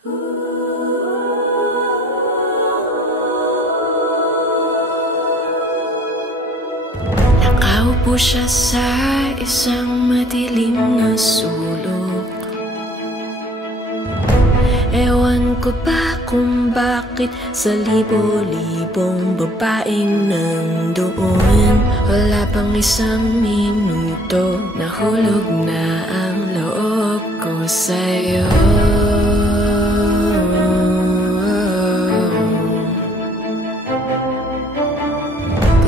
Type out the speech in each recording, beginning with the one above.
Nakaupo siya sa isang madilim na sulok. Ewan ko ba kung bakit sa libo-libong babaeng nandoon. Wala pang isang minuto, nahulog na ang loob ko sa'yo.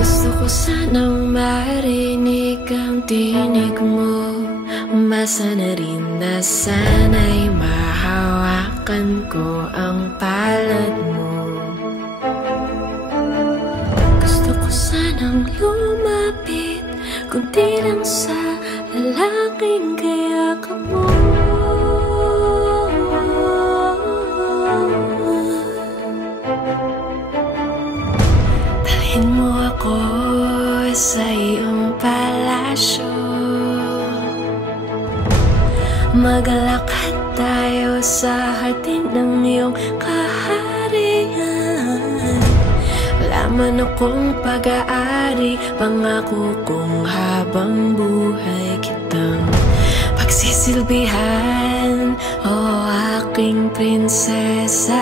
Gusto ko sanang marinig ang tinig mo. Umasa na rin na sana'y mahawakan ko ang palad mo. Gusto ko sanang lumapit, kundi lang sa lalaking kayakap mo. Dalhin mo ako sa iyong palasyo. Maglakad tayo sa hardin ng iyong kaharian. Laman akong pag-aari, pangako kong habang buhay kitang pagsisilbihan, o aking prinsesa.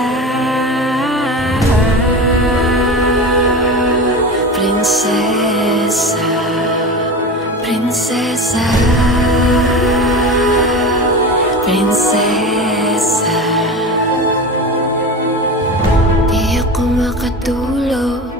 Prinsesa, prinsesa, prinsesa. Di ako makatulog,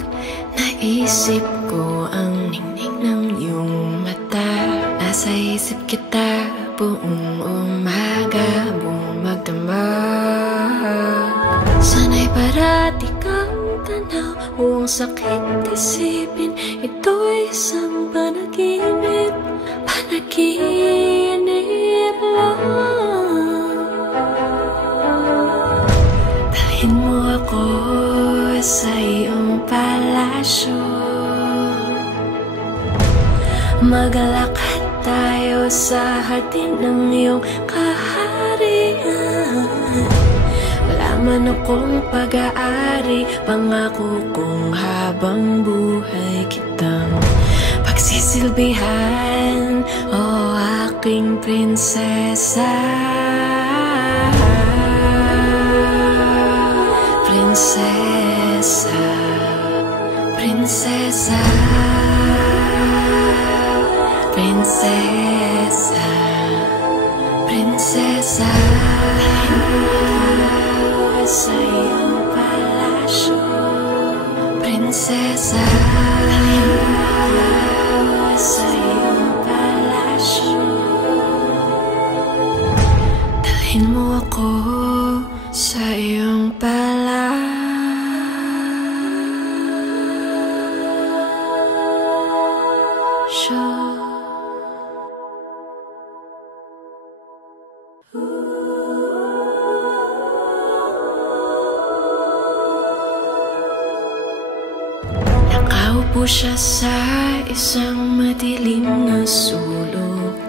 naisip ko ang ningning ng iyong mata. Nasa isip kita buong umaga, buong magdamag. Sana'y parati kang tanaw, buong sakit isipin, ito'y isang panaginip, panaginip lang. Dalhin mo ako sa iyong palasyo. Maglakad tayo sa hardin ng iyong kaharian. Laman akong pag-aari, pangako kong habang buhay kitang pagsisilbihan, o aking prinsesa. Prinsesa, prinsesa, prinsesa, prinsesa. Sa iyong palasyo, prinsesa. Sa iyong palasyo, dalhin mo ako sa iyong palasyo. Nakaupo siya sa isang madilim na sulok.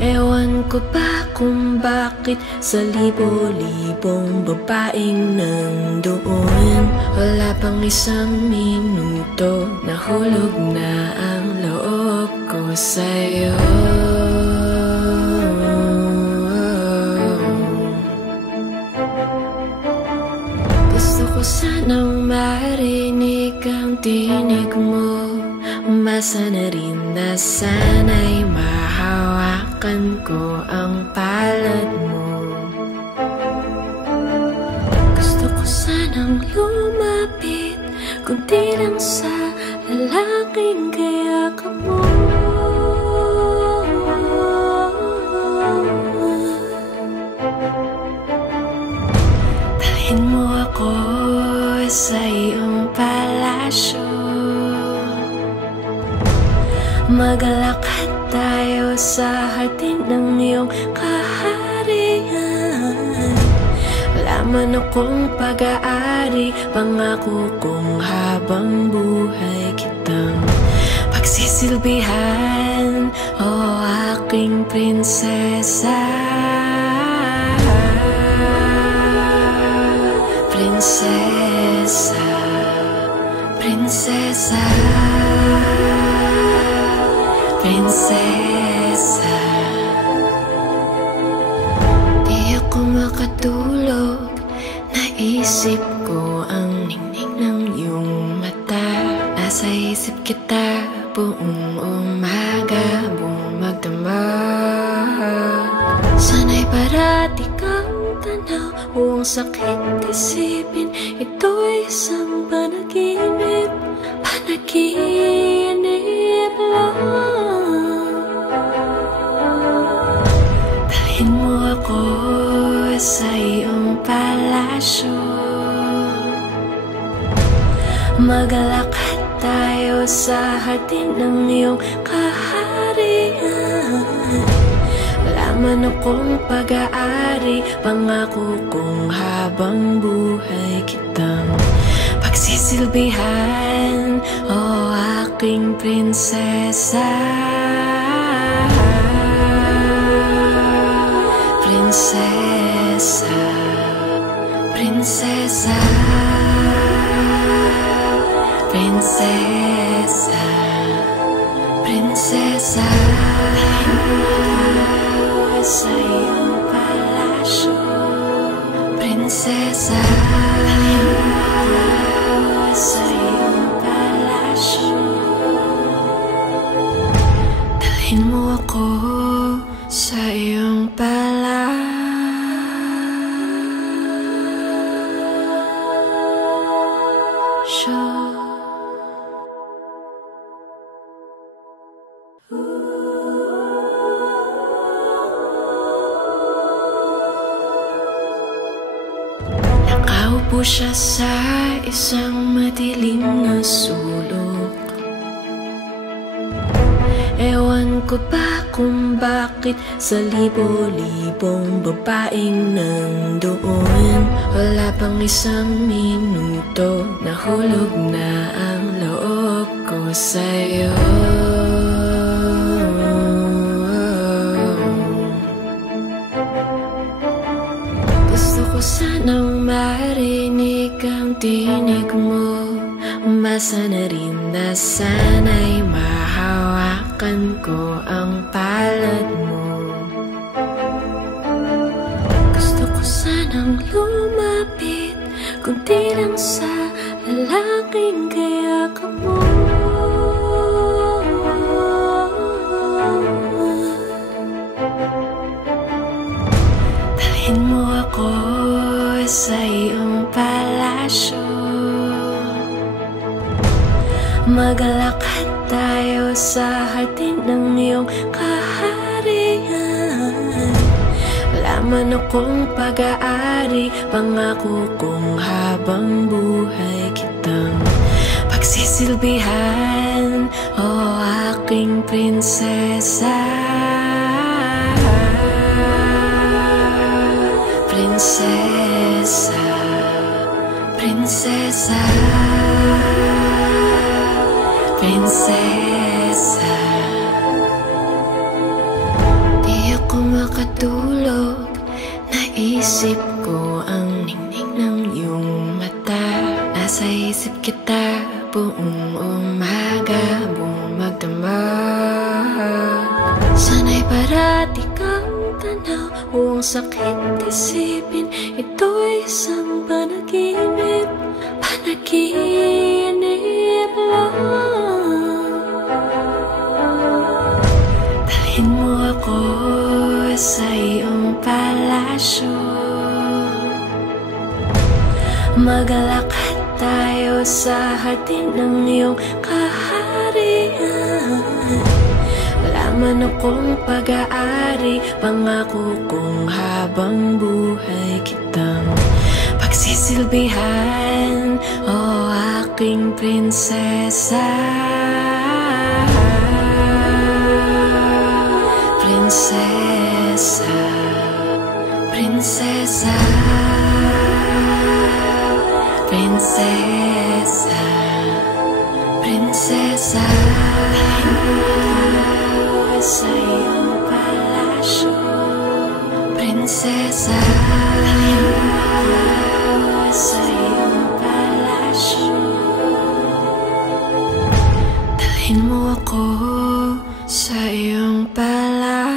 Ewan ko ba kung bakit sa libo-libong babaeng nandoon. Wala pang isang minuto, nahulog na ang loob ko sa'yo. Gusto ko sanang marinig ang tinig mo. Umasa na rin na sana'y mahawakan ko ang palad mo. Gusto ko sanang lumapit, kundi lang sa lalaking kayakap mo. Dalhin mo ako sa iyong palasyo. Maglakad tayo sa hardin ng iyong kaharian. Laman akong pag-aari, pangako kong habang buhay kitang pagsisilbihan, o aking prinsesa. makatulog. Naisip ko ang ningning ng iyong mata. Nasa isip kita buong umaga, buong magdamag. Sana'y parati kang tanaw, buong sakit isipin. Ito'y isang panaginip, panaginip lang. Dalhin mo ako sa iyong palasyo. Maglakad tayo sa hardin ng iyong kaharian. Wala man akong pag-aari, pangako kong habang buhay kitang pagsisilbihan, o aking prinsesa. Prinsesa, prinsesa, prinsesa, prinsesa. Sa iyong palasyo, prinsesa. Sa iyong palasyo, dalhin mo ako sa iyong palasyo. Nakaupo siya sa isang madilim na sulok. Ewan ko ba kung bakit sa libo-libong babaeng nandoon. Wala pang isang minuto, nahulog na ang loob ko sa'yo. Gusto ko sanang marinig ang tinig mo. Umasa na rin na sana'y mahawakan ko ang palad mo. Gusto ko sanang lumapit, kundi lang sa lalaking kayakap mo. Dalhin mo ako sa iyong palasyo. Maglakad tayo sa hardin ng iyong kaharian. Wala man akong pag-aari, pangako kong habang buhay kitang pagsisilbihan, o aking prinsesa. Prinsesa, prinsesa, prinsesa. Di ako makatulog. Naisip ko ang ningning ng iyong mata. Nasa isip kita buong umaga, buong magdamag. Sana'y parati kang tanaw, buong sakit isipin. Ito'y isang panaginip, panaginip lang. Dalhin mo ako sa iyong palasyo. Maglakad tayo sa hardin ng iyong kaharian. Wala man akong pag-aari, pangako kong habang buhay kitang pagsisilbihan, o aking prinsesa. Prinsesa, prinsesa, prinsesa, prinsesa. Sa iyong palasyo, prinsesa. Sa iyong palasyo, dalhin mo ako sa iyong palasyo.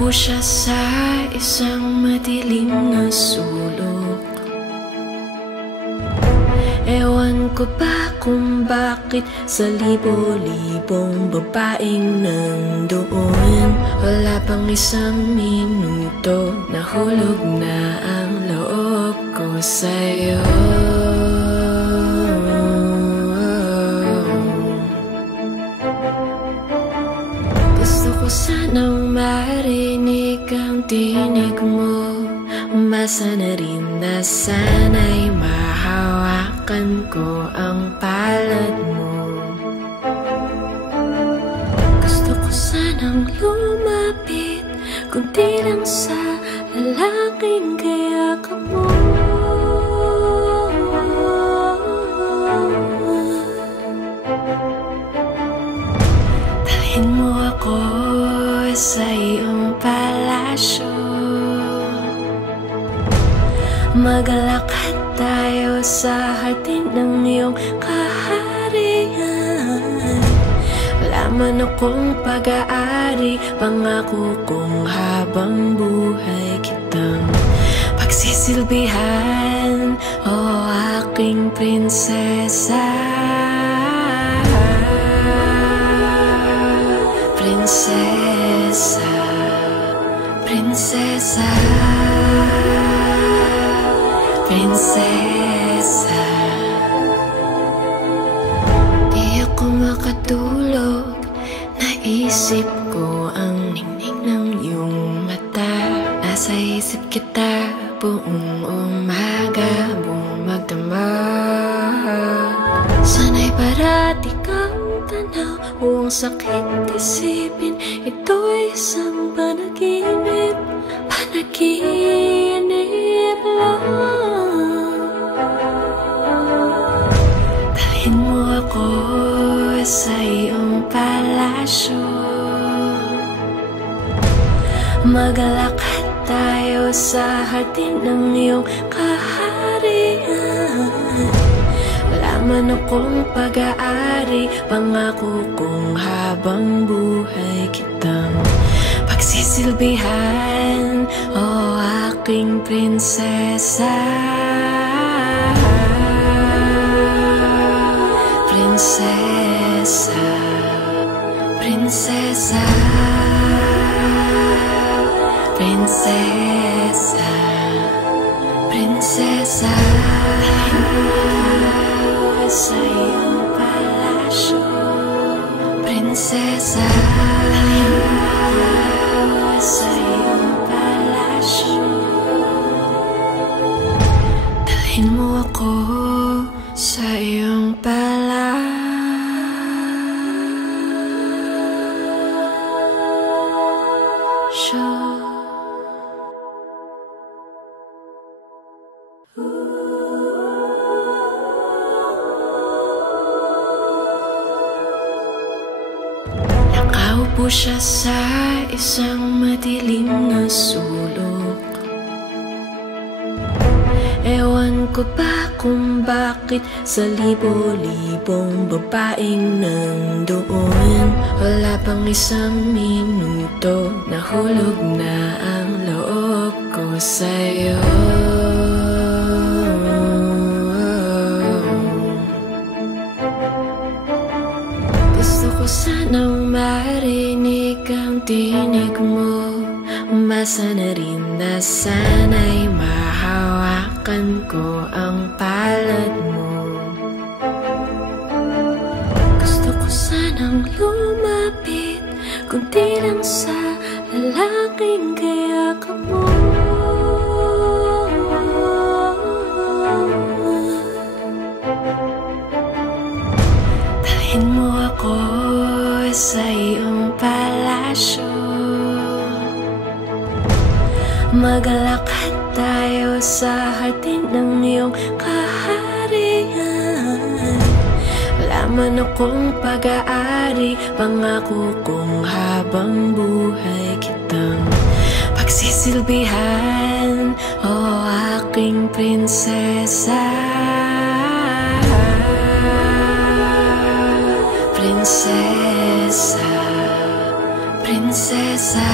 Nakaupo siya sa isang madilim na sulok. Ewan ko ba kung bakit sa libo-libong babaeng nandoon, wala pang isang minuto, nahulog na ang loob ko sa'yo. Gusto ko sanang marinig ang tinig mo, umasa na rin na sana'y mahawakan ko ang palad mo. Gusto ko sanang lumapit, kunti lang sa lalaking kayakap mo. Dalhin mo ako sa iyong palasyo, maglakad tayo sa hardin ng iyong kaharian. Wala man akong pag-aari, pangako kong habang buhay kitang pagsisilbihan, o aking prinsesa. Prinsesa, prinsesa, prinsesa. Di ako makatulog, naisip ko ang ningning ng iyong mata. Nasa isip kita buong umaga, buong magdamag. Sana'y parati kang tanaw, buong sakit isipin, ito'y isang panaginip, panaginip lang. Dalhin mo ako sa iyong palasyo, maglakad tayo sa hardin ng iyong kaharian. Wala man akong pag-aari, pangako kong habang buhay kitang pagsisilbihan, o aking prinsesa. Prinsesa, prinsesa, prinsesa, prinsesa. Sa iyong palasyo, prinsesa. Sa iyong palasyo, dalhin mo ako sa iyong palasyo. Nakaupo siya sa isang madilim na sulok. Ewan ko ba kung bakit sa libo-libong babaeng nandoon, wala pang isang minuto, nahulog na ang loob ko sa'yo. Gusto ko sanang marinig ang tinig mo, umasa na rin na sana'y mahawakan ko ang palad mo. Gusto ko sanang lumapit, kunti lang sa lalaking kayakap mo. Dalhin mo ako sa iyong palasyo, maglakad tayo sa hardin ng iyong kaharian. Wala man akong pag-aari, pangako kong habang buhay kitang pagsisilbihan, o aking prinsesa. Prinsesa, prinsesa,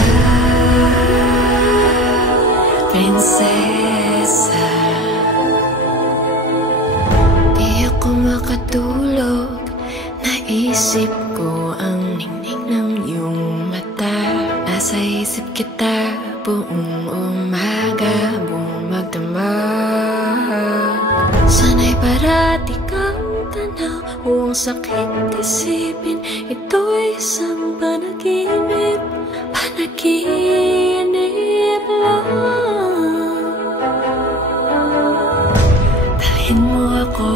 prinsesa. Di ako makatulog, naisip ko ang ningning ng iyong mata. Nasa isip kita buong umaga, buong magdamag. Sana'y parati kang tanaw, huwag sakit isipin, ito'y isang panaginip, panaginip lang. Dalhin mo ako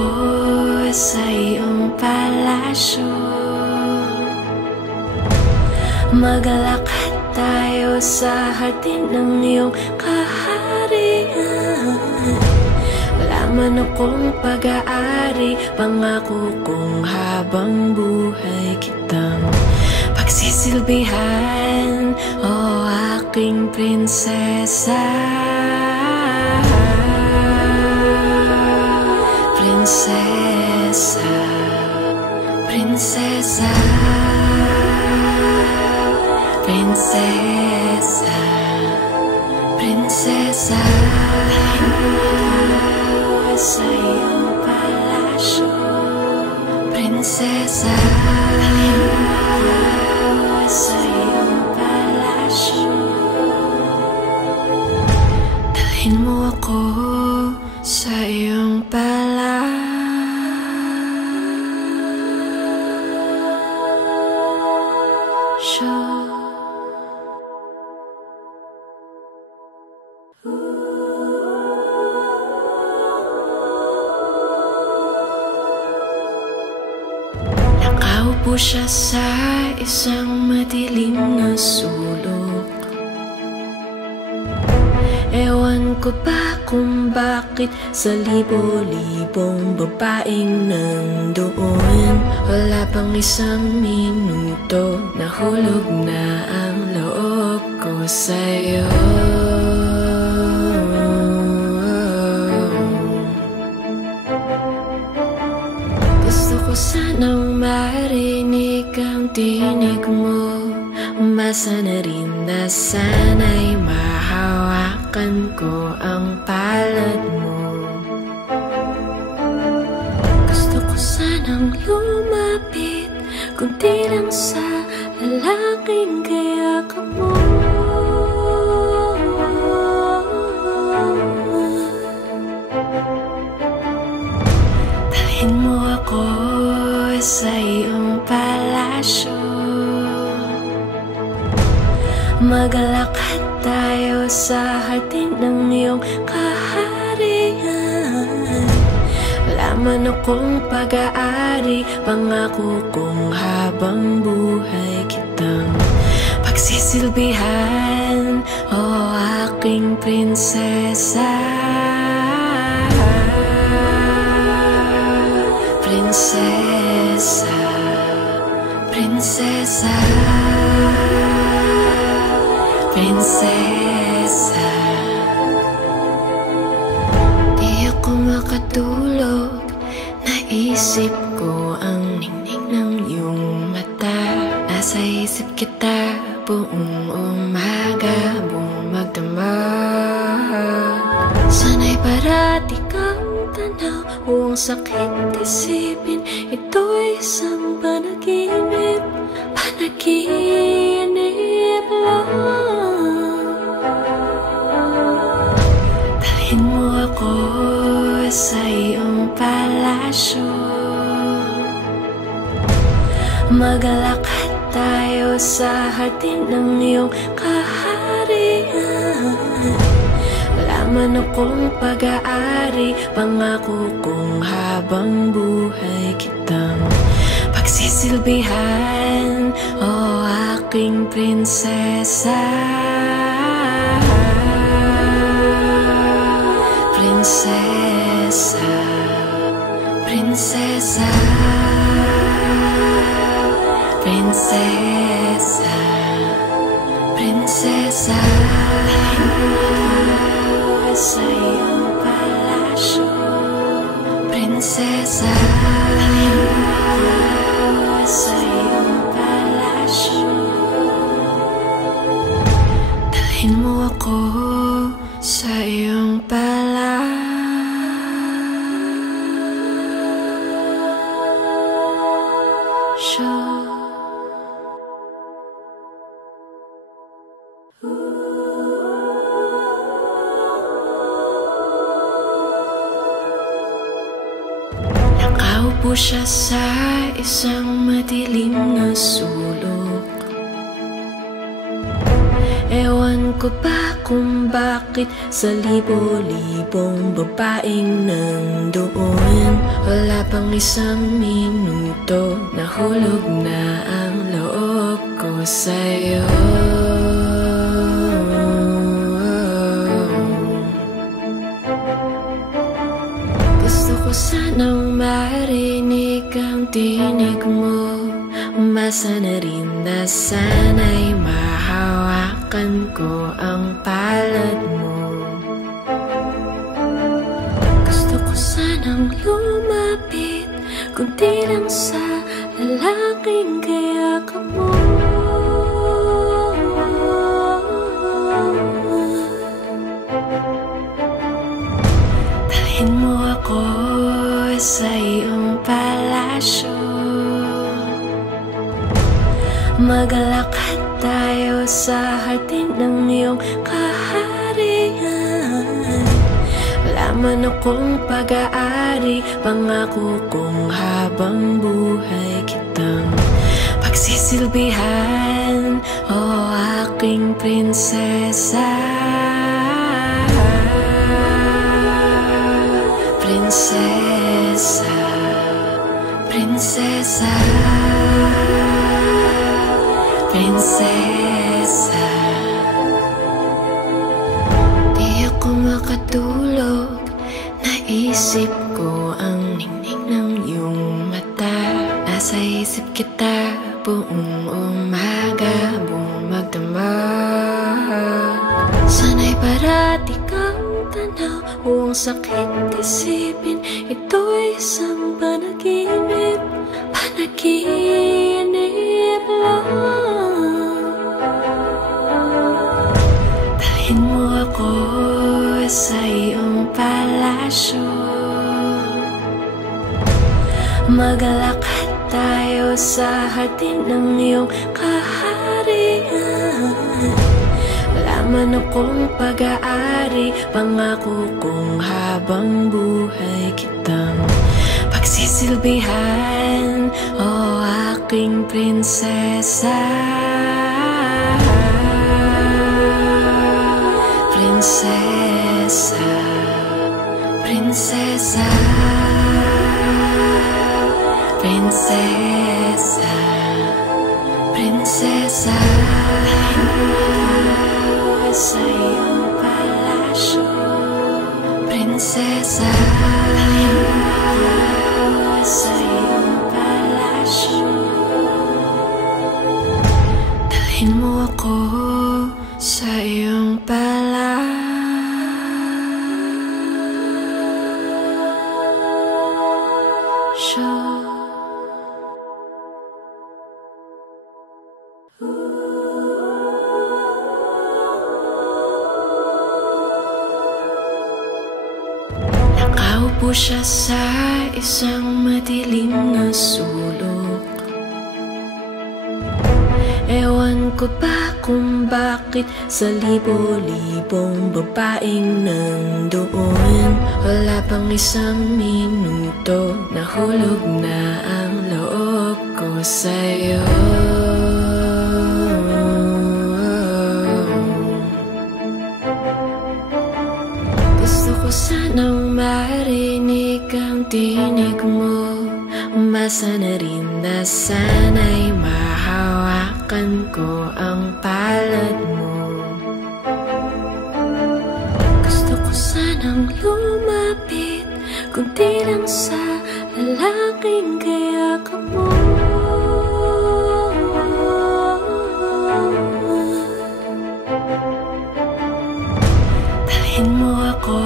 sa iyong palasyo, maglakad tayo sa hardin ng iyong kaharian. Wala man akong pag-aari, pangako kong habang buhay kitang pagsisilbihan, o aking prinsesa. Prinsesa, prinsesa, prinsesa, prinsesa. Sa iyong palasyo, prinsesa. Sa iyong palasyo, dalhin mo ako sa iyong palasyo. Nakaupo siya sa isang madilim na sulok. Ewan ko ba kung bakit sa libo-libong babaeng nandoon. Wala pang isang minuto, nahulog na ang loob ko sa'yo. Gusto ko sanang marinig ang tinig mo, umasa na rin na sana'y mahawakan ko ang palad mo. Gusto ko sanang lumapit, kundi lang sa lalaking kayakap mo. Dalhin mo ako sa iyong palasyo, maglakad tayo sa hardin ng iyong kaharian. Wala man akong pag-aari, pangako kong habang buhay kitang pagsisilbihan, o aking prinsesa. Prinsesa, prinsesa, prinsesa. Di ako makatulog, naisip ko ang ningning ng iyong mata. Nasa isip kita buong umaga, buong magdamag. Sana'y parati kang tanaw, huwag sakit isipin, ito'y isang panaginip, panaginip lang. Dalhin mo ako sa iyong palasyo, maglakad tayo sa hardin ng iyong kaharian. Wala man akong pag-aari, pangako kong habang buhay kitang pagsisilbihan, o aking prinsesa. Prinsesa, prinsesa, prinsesa, prinsesa. Sa iyong palasyo, prinsesa. Sa iyong palasyo, dalhin mo ako sa Nakaupo siya sa isang madilim na sulok. Ewan ko ba kung bakit sa libo-libong babaeng nandoon, wala pang isang minuto, nahulog na ang loob ko sa'yo. Gusto ko sanang marinig ang tinig mo, umasa na rin na sana'y mahawakan ko ang palad mo. Gusto ko sanang lumapit, kundi lang sa lalaking kayakap mo. Dalhin mo ako sa iyong palasyo, maglakad tayo sa hardin ng iyong kaharian. Wala man akong pag-aari, pangako kong habang buhay kitang pagsisilbihan, o aking prinsesa. Prinsesa, prinsesa, prinsesa. Di ako makatulog, naisip ko ang ningning ng iyong mata. Nasa isip kita buong umaga, buong magdamag. Sana'y parati kang tanaw, buong sakit isipin, ito'y isang panaginip, panaginip lang. Dalhin mo ako sa iyong palasyo, maglakad tayo sa hardin ng iyong kaharian. Wala man akong pag-aari, pangako kong habang buhay kitang pagsisilbihan, o aking prinsesa. Prinsesa, prinsesa, prinsesa, prinsesa. Sa iyong palasyo, prinsesa. Sa iyong palasyo, dalhin mo ako sa iyong palasyo. Nakaupo siya sa isang madilim na sulok. Ewan ko ba kung bakit sa libo-libong babaeng nandoon, wala pang isang minuto, nahulog na ang loob ko sa'yo. Gusto ko sanang marinig ang tinig mo, umasa na rin na sana'y mahawakan ko ang palad mo. Gusto ko sanang lumapit, kundi lang sa lalaking kayakap mo. Dalhin mo ako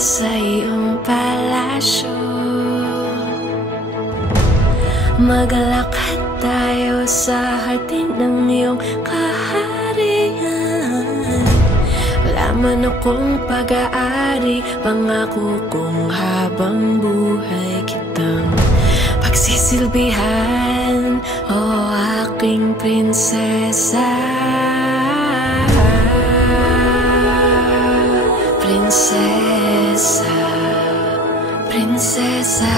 sa iyong palasyo, maglakad tayo sa hardin ng iyong kaharian. Wala man akong pag-aari, pangako kong habang buhay kitang pagsisilbihan, o aking prinsesa. Prinsesa, prinsesa,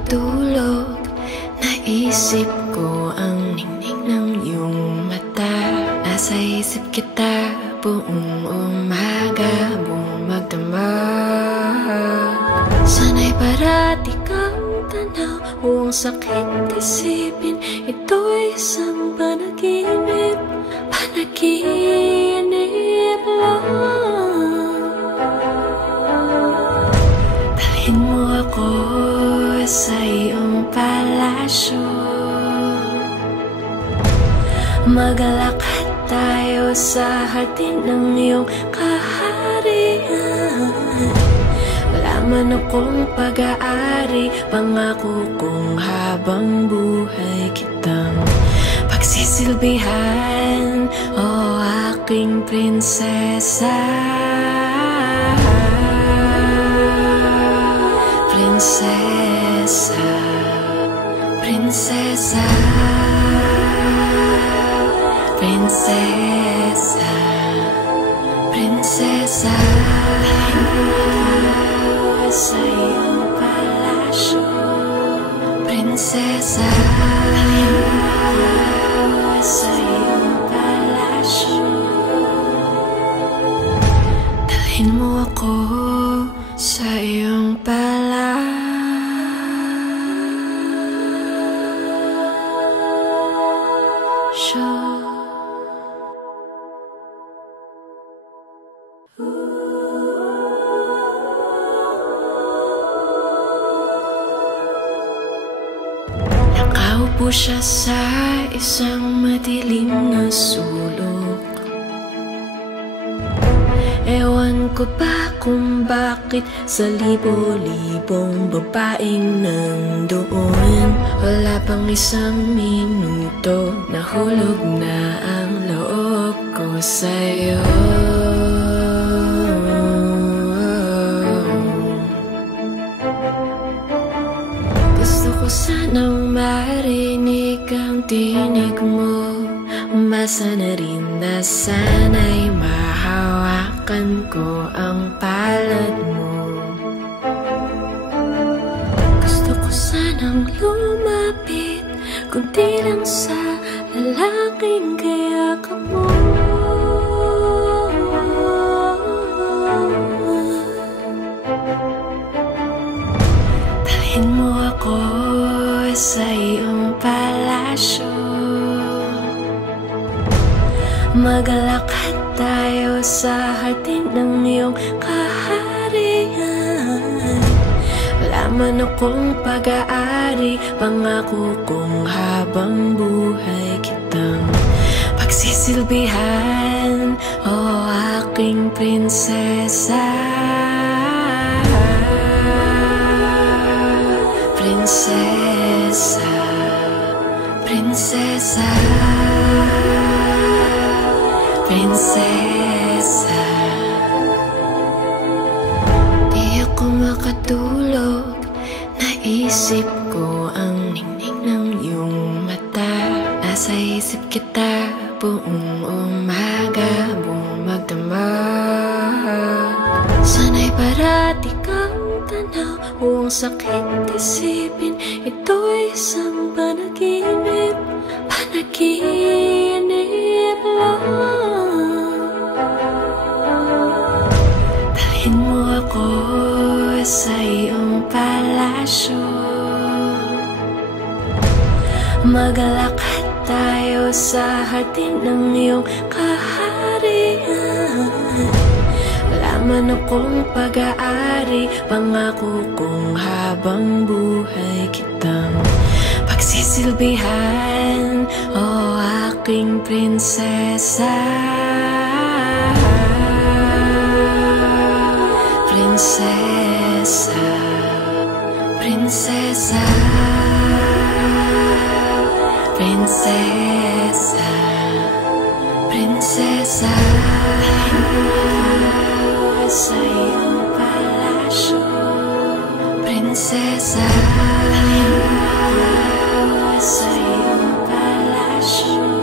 makatulog, naisip ko ang ningning ng iyong mata. Nasa isip kita buong umaga, buong magdamag. Sana'y parati kang tanaw, buong sakit isipin. Ito'y isang panaginip, panaginip lang. Dalhin mo ako sa iyong palasyo, maglakad tayo sa hardin ng iyong kaharian. Wala man akong pag-aari, pangako kong habang buhay kitang pagsisilbihan, o aking prinsesa. Prinsesa, prinsesa, prinsesa, prinsesa. Sa iyong palasyo, prinsesa. Sa iyong palasyo, dalhin mo ako sa iyong palasyo. Nakaupo siya sa isang madilim na sulok. Ewan ko ba kung bakit sa libo-libong babaeng nandoon. Wala pang isang minuto, nahulog na ang loob ko sa'yo. Gusto ko sanang marinig ang tinig mo, umasa na rin na sana'y mahawakan ko ang palad mo. Gusto ko sanang lumapit, kunti lang sa lalaking kayakap mo. Dalhin mo ako sa iyong palasyo, maglakad tayo sa hardin ng iyong kaharian. Wala man akong pag-aari, pangako kong habang buhay kitang pagsisilbihan, o aking prinsesa. Prinsesa, prinsesa, prinsesa. Di ako makatulog, naisip ko ang ningning ng iyong mata. Nasa isip kita buong umaga, buong magdamag. Sana'y parati kang tanaw, buong sakit isipin. Ito'y isang panaginip, panaginip lang. Dalhin mo ako sa iyong palasyo, maglakad tayo sa hardin ng iyong kaharian. Wala man akong pag-aari, pangako kong habang buhay kitang pagsisilbihan, o aking prinsesa. Prinsesa, prinsesa, prinsesa, prinsesa. Sa iyong palasyo, prinsesa. Sa iyong palasyo,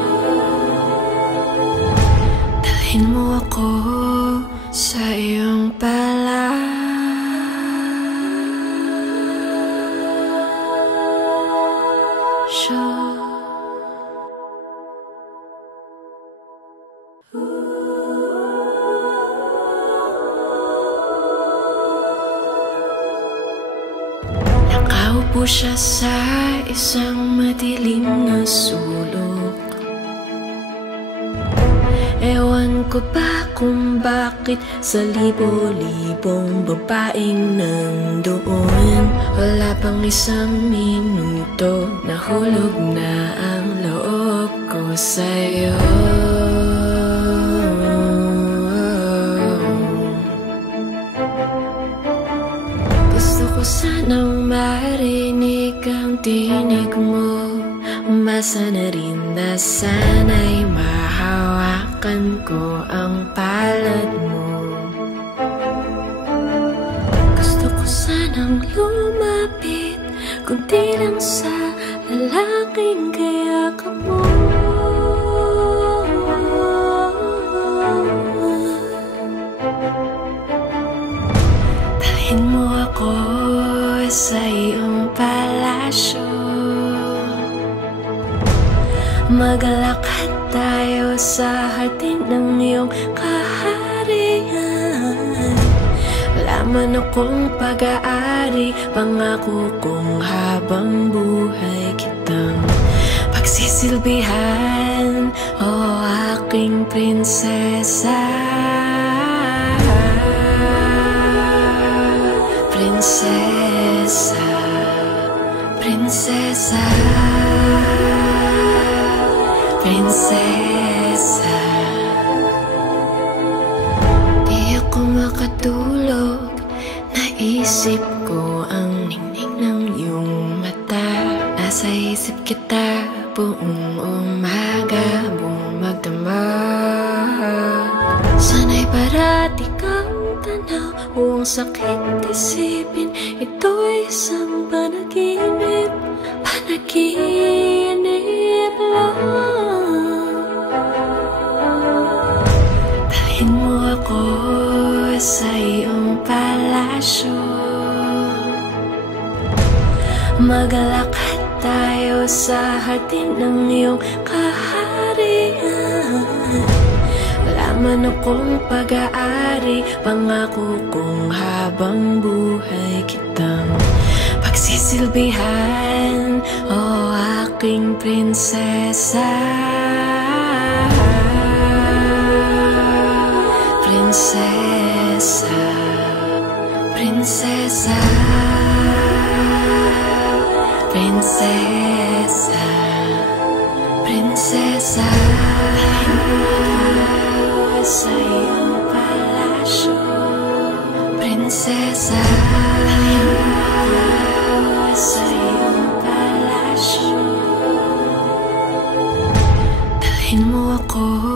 dalhin mo ako sa iyong palasyo. Nakaupo siya sa isang madilim na sulok. Ewan ko ba kung bakit sa libo-libong babaeng nandoon. Wala pang isang minuto, nahulog na ang loob ko sa'yo. Gusto ko sanang marinig ang tinig mo, umasa na rin na sana'y mahawakan ko ang palad mo. Gusto ko sanang lumapit, kundi lang sa lalaking kayakap mo. Dalhin mo ako sa iyong palasyo, maglakad tayo sa hardin ng iyong kaharian. Wala man akong pag-aari, pangako kong habang buhay kitang pagsisilbihan, o aking prinsesa. Prinsesa, prinsesa, prinsesa. Di ako makatulog, naisip ko ang ningning ng iyong mata. Nasa isip kita buong umaga, buong magdamag. Sana'y parati kang tanaw, buong sakit isipin, ito'y isang panaginip, panaginip lang. Dalhin mo ako sa iyong palasyo, maglakad tayo sa hardin ng iyong kaharian. Wala man akong pag-aari, pangako kong habang buhay kitang pagsisilbihan, o aking prinsesa. Prinsesa, prinsesa, prinsesa, prinsesa. Sa iyong palasyo, prinsesa. Sa iyong palasyo, dalhin mo ako